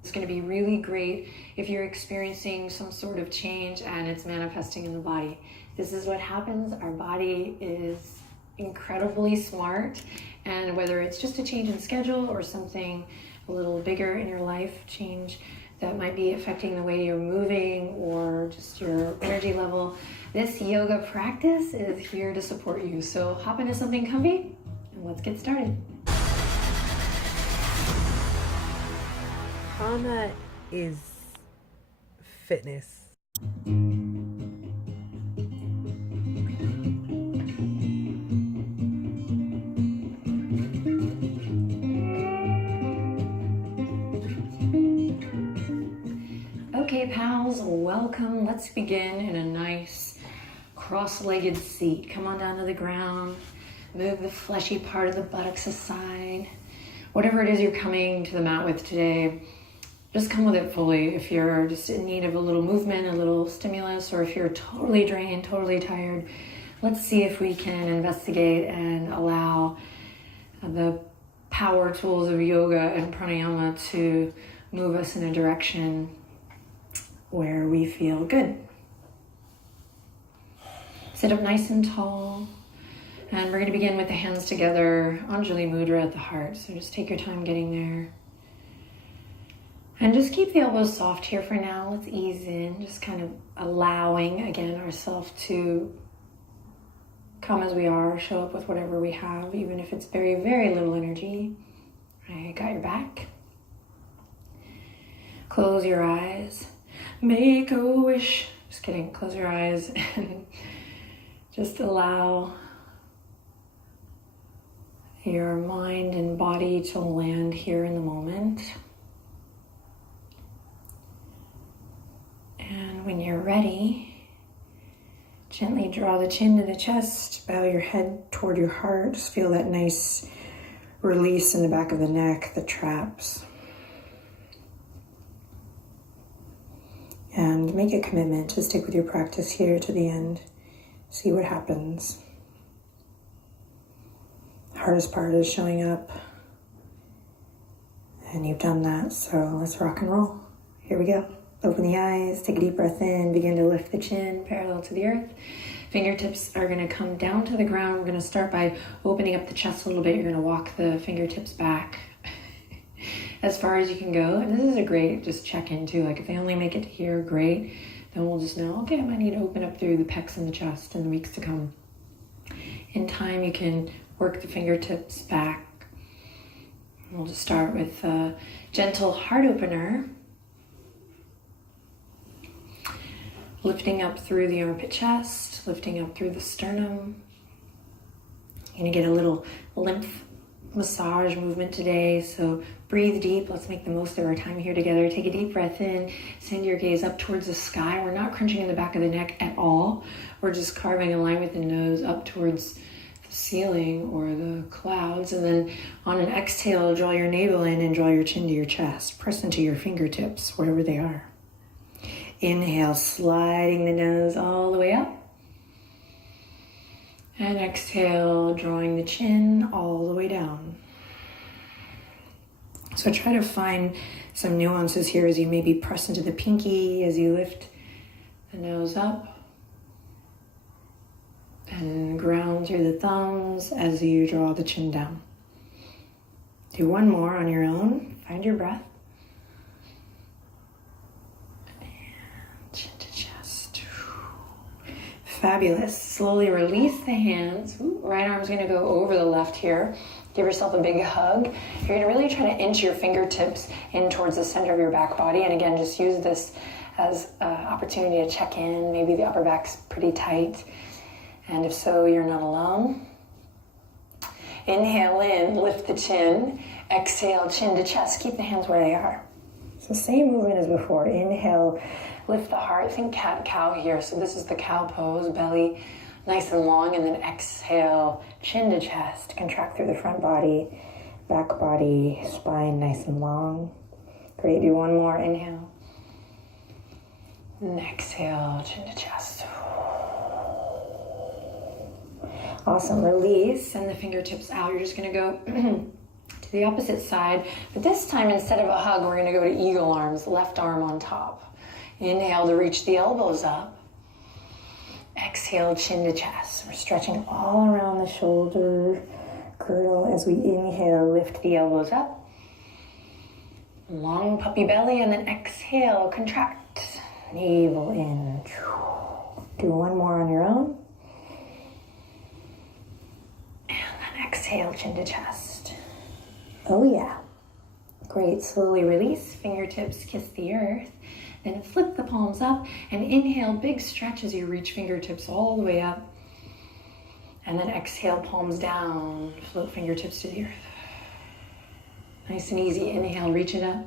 It's going to be really great if you're experiencing some sort of change and it's manifesting in the body. This is what happens. Our body is incredibly smart, and whether it's just a change in schedule or something a little bigger in your life, change that might be affecting the way you're moving or just your energy level, this yoga practice is here to support you. So hop into something comfy and let's get started. Prana is fitness. Okay, pals, welcome. Let's begin in a nice cross-legged seat. Come on down to the ground. Move the fleshy part of the buttocks aside. Whatever it is you're coming to the mat with today, just come with it fully. If you're just in need of a little movement, a little stimulus, or if you're totally drained, totally tired, let's see if we can investigate and allow the power tools of yoga and pranayama to move us in a direction where we feel good. Sit up nice and tall. And we're going to begin with the hands together, Anjali Mudra at the heart. So just take your time getting there. And just keep the elbows soft here for now. Let's ease in, just kind of allowing, again, ourselves to come as we are, show up with whatever we have, even if it's very, very little energy. Right, got your back. Close your eyes. Make a wish. Just kidding, close your eyes and just allow your mind and body to land here in the moment. And when you're ready, gently draw the chin to the chest, bow your head toward your heart. Just feel that nice release in the back of the neck, the traps. And make a commitment to stick with your practice here to the end. See what happens. The hardest part is showing up. And you've done that, so let's rock and roll. Here we go. Open the eyes, take a deep breath in, begin to lift the chin parallel to the earth. Fingertips are going to come down to the ground. We're going to start by opening up the chest a little bit. You're going to walk the fingertips back as far as you can go. And this is a great just check-in too. Like if they only make it to here, great. Then we'll just know, okay, I might need to open up through the pecs and the chest in the weeks to come. In time, you can work the fingertips back. We'll just start with a gentle heart opener. Lifting up through the armpit chest, lifting up through the sternum. You're gonna get a little lymph massage movement today, so breathe deep. Let's make the most of our time here together. Take a deep breath in, send your gaze up towards the sky. We're not crunching in the back of the neck at all. We're just carving a line with the nose up towards the ceiling or the clouds. And then on an exhale, draw your navel in and draw your chin to your chest. Press into your fingertips, wherever they are. Inhale, sliding the nose all the way up. And exhale, drawing the chin all the way down. So try to find some nuances here as you maybe press into the pinky as you lift the nose up. And ground through the thumbs as you draw the chin down. Do one more on your own. Find your breath. Fabulous. Slowly release the hands. Right arm's going to go over the left here. Give yourself a big hug. You're going to really try to inch your fingertips in towards the center of your back body. And again, just use this as an opportunity to check in. Maybe the upper back's pretty tight. And if so, you're not alone. Inhale in, lift the chin. Exhale, chin to chest. Keep the hands where they are. So same movement as before. Inhale, lift the heart. Think cat-cow here. So this is the cow pose, belly nice and long, and then exhale, chin to chest. Contract through the front body, back body, spine nice and long. Great, do one more. Inhale. And exhale, chin to chest. Awesome, release, send the fingertips out. You're just gonna go to the opposite side. But this time, instead of a hug, we're gonna go to eagle arms, left arm on top. Inhale to reach the elbows up. Exhale, chin to chest. We're stretching all around the shoulder girdle as we inhale, lift the elbows up. Long puppy belly, and then exhale, contract. Navel in. Do one more on your own. And then exhale, chin to chest. Oh yeah. Great, slowly release, fingertips kiss the earth. Then flip the palms up and inhale, big stretch as you reach fingertips all the way up. And then exhale, palms down, float fingertips to the earth. Nice and easy, inhale, reach it up.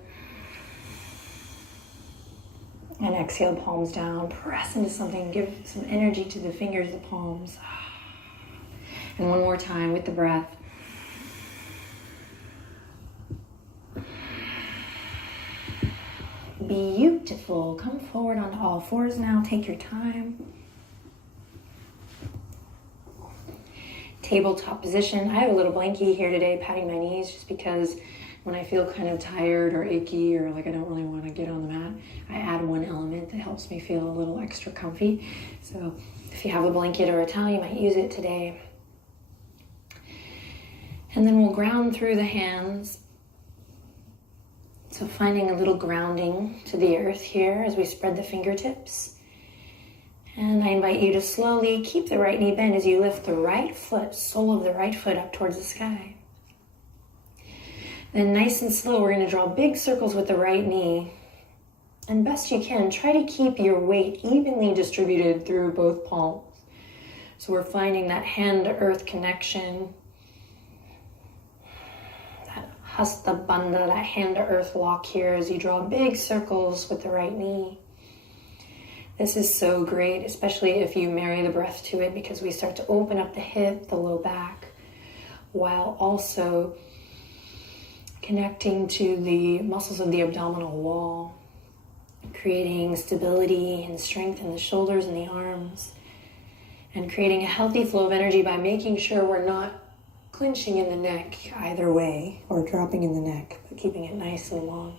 And exhale, palms down, press into something, give some energy to the fingers, the palms. And one more time with the breath. Beautiful. Come forward onto all fours now. Take your time. Tabletop position. I have a little blankie here today, patting my knees, just because when I feel kind of tired or achy or like I don't really want to get on the mat, I add one element that helps me feel a little extra comfy. So if you have a blanket or a towel, you might use it today. And then we'll ground through the hands. So finding a little grounding to the earth here as we spread the fingertips. And I invite you to slowly keep the right knee bent as you lift the right foot, sole of the right foot up towards the sky. Then nice and slow, we're going to draw big circles with the right knee. And best you can, try to keep your weight evenly distributed through both palms. So we're finding that hand to earth connection. Hasta Bandha, that hand to earth lock here as you draw big circles with the right knee. This is so great, especially if you marry the breath to it, because we start to open up the hip, the low back, while also connecting to the muscles of the abdominal wall, creating stability and strength in the shoulders and the arms, and creating a healthy flow of energy by making sure we're not clenching in the neck either way or dropping in the neck, but keeping it nice and long.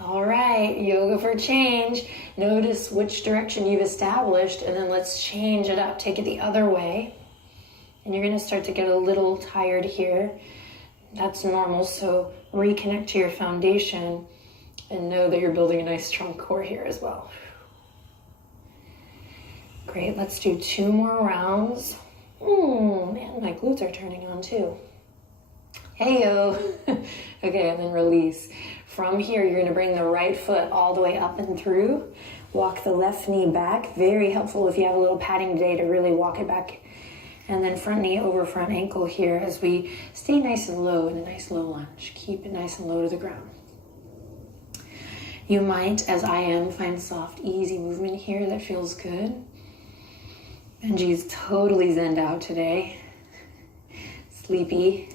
All right, yoga for change. Notice which direction you've established, and then let's change it up. Take it the other way. And you're going to start to get a little tired here. That's normal, so reconnect to your foundation and know that you're building a nice strong core here as well. Great, let's do 2 more rounds. Man, my glutes are turning on too. Hey-yo. Okay, and then release. From here, you're going to bring the right foot all the way up and through. Walk the left knee back. Very helpful if you have a little padding today to really walk it back. And then front knee over front ankle here as we stay nice and low in a nice low lunge. Keep it nice and low to the ground. You might, as I am, find soft, easy movement here that feels good. Benji's totally zenned out today. Sleepy.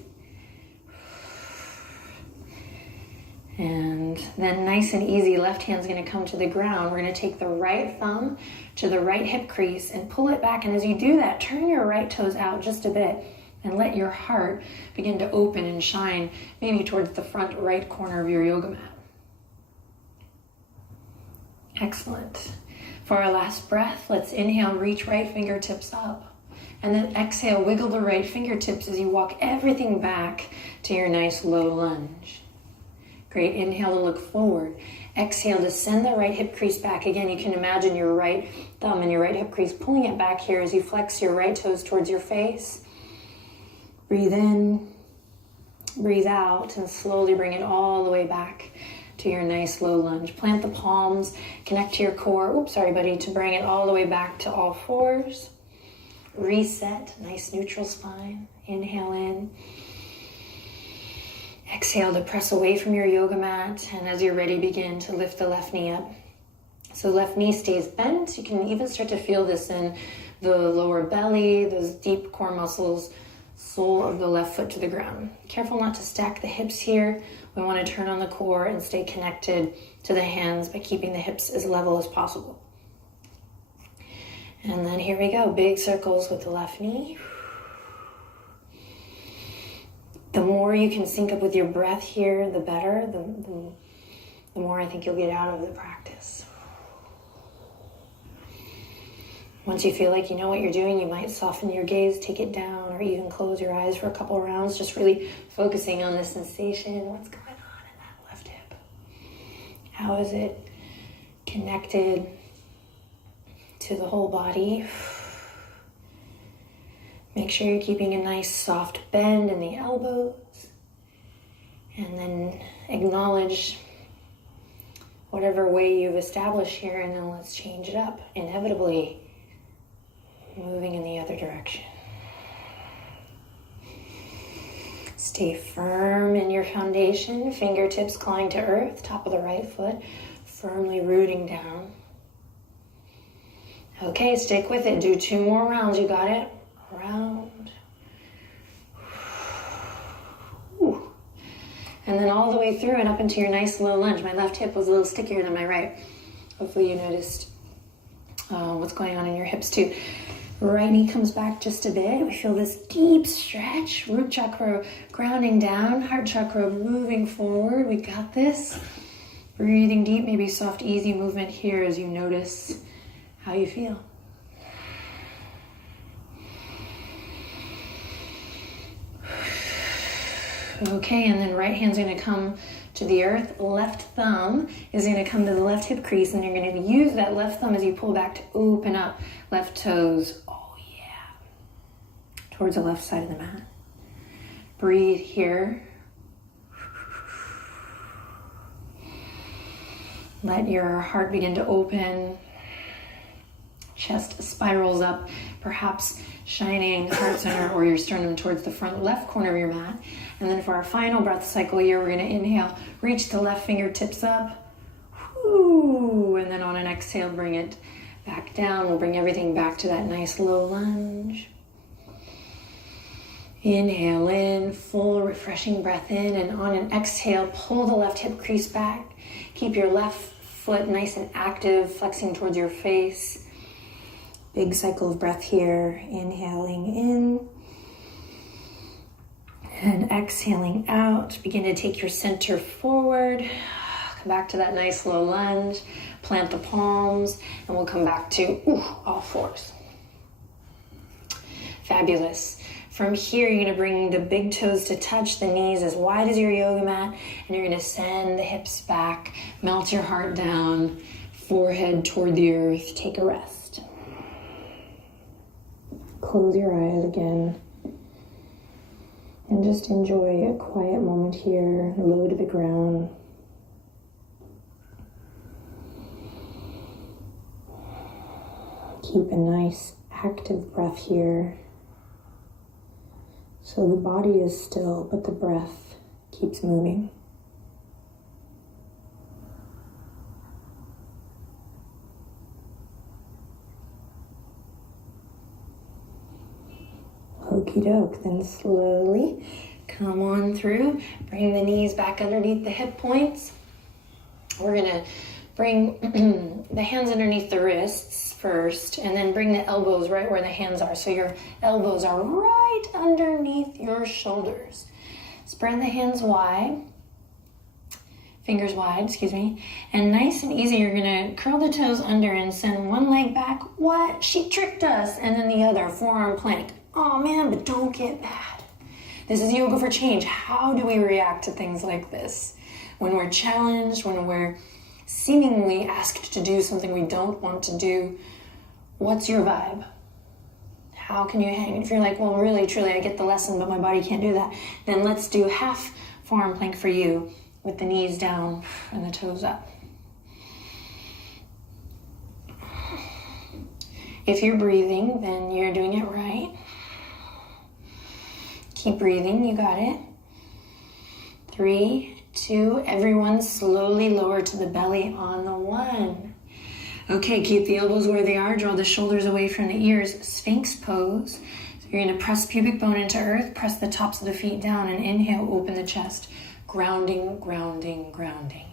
And then nice and easy, left hand's gonna come to the ground. We're gonna take the right thumb to the right hip crease and pull it back. And as you do that, turn your right toes out just a bit and let your heart begin to open and shine, maybe towards the front right corner of your yoga mat. Excellent. For our last breath, let's inhale, reach right fingertips up. And then exhale, wiggle the right fingertips as you walk everything back to your nice low lunge. Great, inhale to look forward. Exhale to send the right hip crease back. Again, you can imagine your right thumb and your right hip crease pulling it back here as you flex your right toes towards your face. Breathe in, breathe out, and slowly bring it all the way back to your nice low lunge. Plant the palms, connect to your core. Oops, sorry, buddy, to bring it all the way back to all fours. Reset, nice neutral spine. Inhale in. Exhale to press away from your yoga mat, and as you're ready, begin to lift the left knee up. So left knee stays bent. You can even start to feel this in the lower belly, those deep core muscles, sole of the left foot to the ground. Careful not to stack the hips here. We want to turn on the core and stay connected to the hands by keeping the hips as level as possible. And then here we go, big circles with the left knee. The more you can sync up with your breath here, the better. The more I think you'll get out of the practice. Once you feel like you know what you're doing, you might soften your gaze, take it down, or even close your eyes for a couple of rounds, just really focusing on the sensation. What's going on in that left hip? How is it connected to the whole body? Make sure you're keeping a nice soft bend in the elbows. And then acknowledge whatever way you've established here, and then let's change it up. Inevitably moving in the other direction. Stay firm in your foundation, fingertips clawing to earth, top of the right foot, firmly rooting down. Okay, stick with it. Do 2 more rounds. You got it? Round. Ooh. And then all the way through and up into your nice low lunge. My left hip was a little stickier than my right. Hopefully you noticed what's going on in your hips too. Right knee comes back just a bit. We feel this deep stretch. Root chakra grounding down. Heart chakra moving forward. We got this. Breathing deep. Maybe soft, easy movement here as you notice how you feel. Okay, and then right hand's going to come to the earth. Left thumb is going to come to the left hip crease, and you're going to use that left thumb as you pull back to open up left toes. Oh yeah. Towards the left side of the mat. Breathe here. Let your heart begin to open. Chest spirals up, perhaps shining heart center or your sternum towards the front left corner of your mat. And then for our final breath cycle here, we're going to inhale, reach the left fingertips up. Whoo, and then on an exhale, bring it back down. We'll bring everything back to that nice low lunge. Inhale in, full refreshing breath in, and on an exhale, pull the left hip crease back. Keep your left foot nice and active, flexing towards your face. Big cycle of breath here, inhaling in and exhaling out. Begin to take your center forward. Come back to that nice low lunge. Plant the palms, and we'll come back to all fours. Fabulous. From here, you're going to bring the big toes to touch, the knees as wide as your yoga mat, and you're going to send the hips back, melt your heart down, forehead toward the earth. Take a rest. Close your eyes again and just enjoy a quiet moment here, low to the ground. Keep a nice active breath here. So the body is still, but the breath keeps moving. Okie doke, then slowly come on through. Bring the knees back underneath the hip points. We're gonna bring the hands underneath the wrists first, and then bring the elbows right where the hands are. So your elbows are right underneath your shoulders. Spread the hands wide, fingers wide, and nice and easy, you're gonna curl the toes under and send one leg back. What? She tricked us. And then the other, forearm plank. Oh man, but don't get mad. This is yoga for change. How do we react to things like this? When we're challenged, when we're seemingly asked to do something we don't want to do, what's your vibe? How can you hang? If you're like, well, really, truly, I get the lesson, but my body can't do that, then let's do half forearm plank for you with the knees down and the toes up. If you're breathing, then you're doing it right. Keep breathing, you got it. 3, 2, everyone slowly lower to the belly on the 1. Okay, keep the elbows where they are, draw the shoulders away from the ears, Sphinx pose. So you're gonna press pubic bone into earth, press the tops of the feet down, and inhale, open the chest. Grounding, grounding, grounding.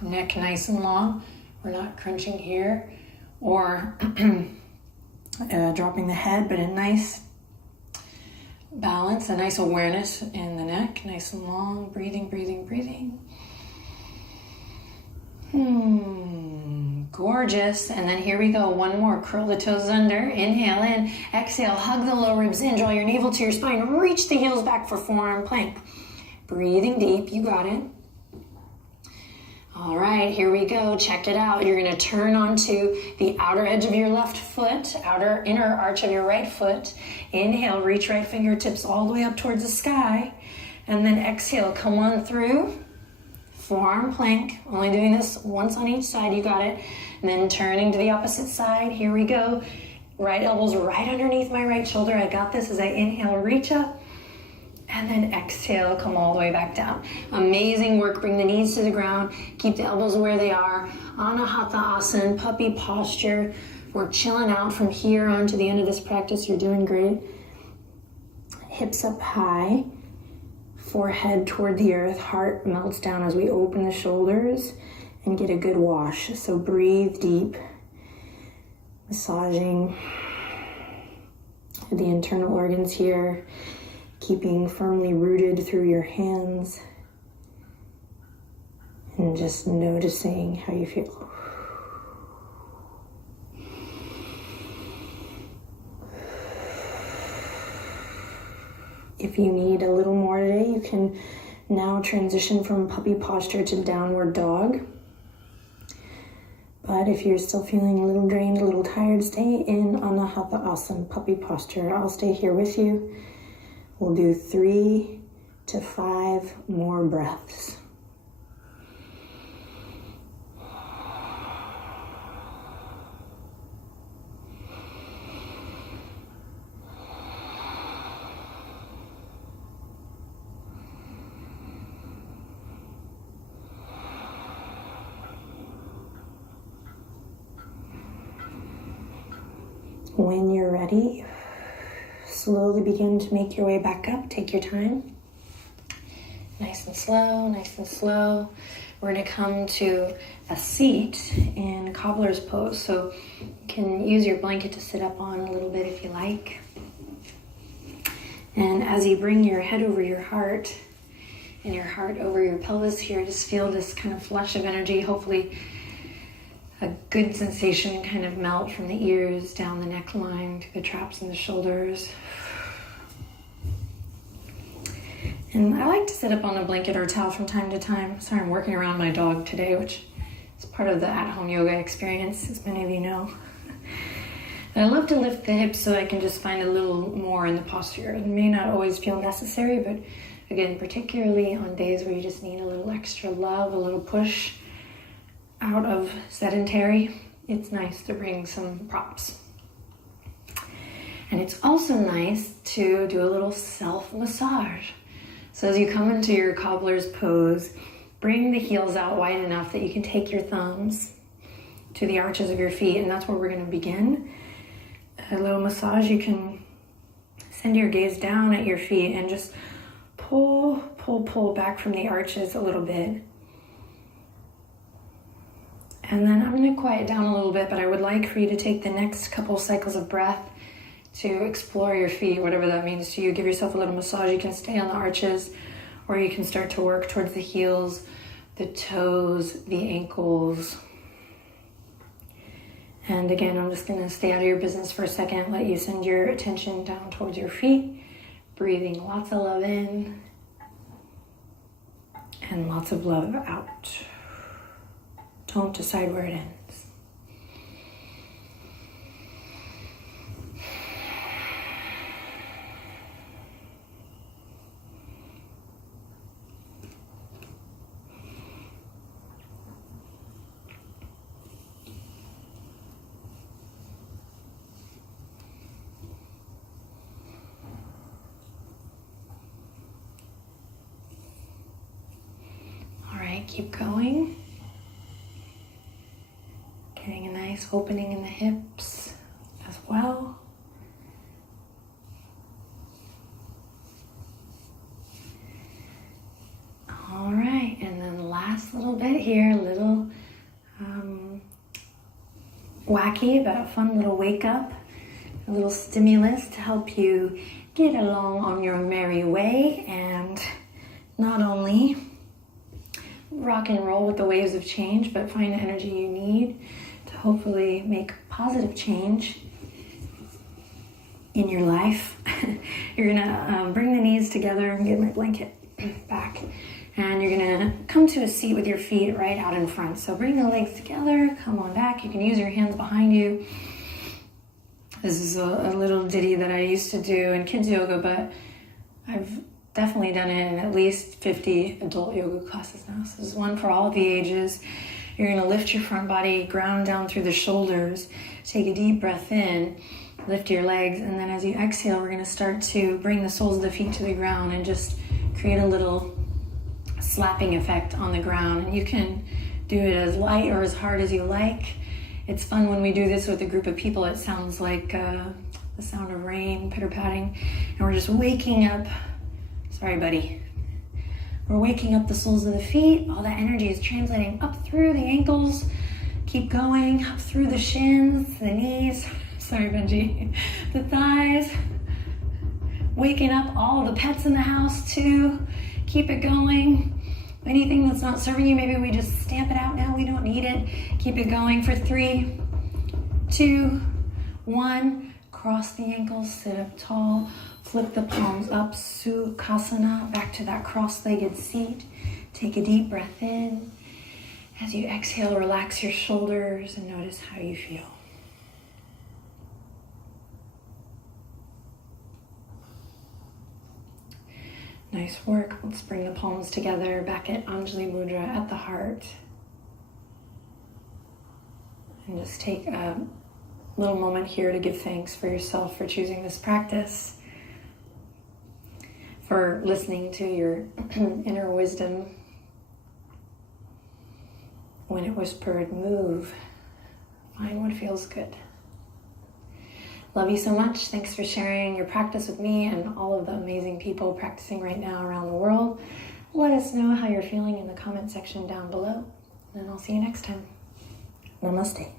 Neck nice and long. We're not crunching here or dropping the head, but a nice balance, a nice awareness in the neck, nice and long, breathing, breathing, breathing. Gorgeous. And then here we go, one more. Curl the toes under, inhale in, exhale, hug the low ribs in, draw your navel to your spine, reach the heels back for forearm plank. Breathing deep, you got it. All right, here we go, check it out. You're gonna turn onto the outer edge of your left foot, inner arch of your right foot. Inhale, reach right fingertips all the way up towards the sky. And then exhale, come on through. Forearm plank, only doing this once on each side, you got it. And then turning to the opposite side, here we go. Right elbows right underneath my right shoulder. I got this as I inhale, reach up. And then exhale, come all the way back down. Amazing work, bring the knees to the ground. Keep the elbows where they are. Anahata Asana, puppy posture. We're chilling out from here on to the end of this practice. You're doing great. Hips up high. Forehead toward the earth, heart melts down as we open the shoulders and get a good wash. So breathe deep, massaging the internal organs here, keeping firmly rooted through your hands and just noticing how you feel. If you need a little more today, you can now transition from puppy posture to downward dog. But if you're still feeling a little drained, a little tired, stay in Anahata Asana, puppy posture. I'll stay here with you. We'll do 3 to 5 more breaths. When you're ready, slowly begin to make your way back up. Take your time. Nice and slow, nice and slow. We're gonna come to a seat in cobbler's pose. So you can use your blanket to sit up on a little bit if you like. And as you bring your head over your heart and your heart over your pelvis here, just feel this kind of flush of energy, hopefully a good sensation kind of melt from the ears down the neckline to the traps and the shoulders. And I like to sit up on a blanket or a towel from time to time. Sorry, I'm working around my dog today, which is part of the at-home yoga experience, as many of you know. And I love to lift the hips so I can just find a little more in the posture. It may not always feel necessary, but again, particularly on days where you just need a little extra love, a little push out of sedentary, it's nice to bring some props. And it's also nice to do a little self-massage. So as you come into your cobbler's pose, bring the heels out wide enough that you can take your thumbs to the arches of your feet, and that's where we're going to begin. A little massage. You can send your gaze down at your feet and just pull back from the arches a little bit. And then I'm going to quiet down a little bit, but I would like for you to take the next couple cycles of breath to explore your feet, whatever that means to you. Give yourself a little massage. You can stay on the arches, or you can start to work towards the heels, the toes, the ankles. And again, I'm just going to stay out of your business for a second, let you send your attention down towards your feet, breathing lots of love in and lots of love out. Don't decide where it ends. All right, keep going. Getting a nice opening in the hips as well. All right, and then the last little bit here, a little wacky, but a fun little wake up, a little stimulus to help you get along on your merry way and not only rock and roll with the waves of change, but find the energy you need to hopefully make positive change in your life. You're gonna bring the knees together and get my blanket back. And you're gonna come to a seat with your feet right out in front. So bring the legs together, come on back. You can use your hands behind you. This is a little ditty that I used to do in kids yoga, but I've definitely done it in at least 50 adult yoga classes now. So this is one for all the ages. You're gonna lift your front body, ground down through the shoulders. Take a deep breath in, lift your legs, and then as you exhale, we're gonna start to bring the soles of the feet to the ground and just create a little slapping effect on the ground. And you can do it as light or as hard as you like. It's fun when we do this with a group of people. It sounds like the sound of rain pitter-patting, and we're just waking up. Sorry, buddy. We're waking up the soles of the feet. All that energy is translating up through the ankles. Keep going up through the shins, the knees. Sorry, Benji. The thighs. Waking up all the pets in the house too. Keep it going. Anything that's not serving you, maybe we just stamp it out now. We don't need it. Keep it going for 3, 2, 1. Cross the ankles, sit up tall. Flip the palms up, Sukhasana, back to that cross-legged seat. Take a deep breath in. As you exhale, relax your shoulders and notice how you feel. Nice work. Let's bring the palms together back at Anjali Mudra at the heart. And just take a little moment here to give thanks for yourself for choosing this practice, for listening to your inner wisdom when it whispered, move, find what feels good. Love you so much. Thanks for sharing your practice with me and all of the amazing people practicing right now around the world. Let us know how you're feeling in the comment section down below, and I'll see you next time. Namaste.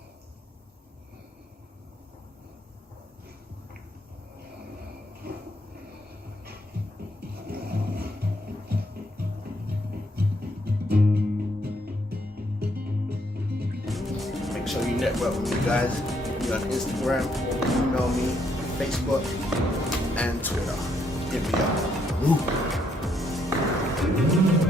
Make sure you network with me, guys. You're on Instagram, email me, Facebook, and Twitter. Hit me up. Woo.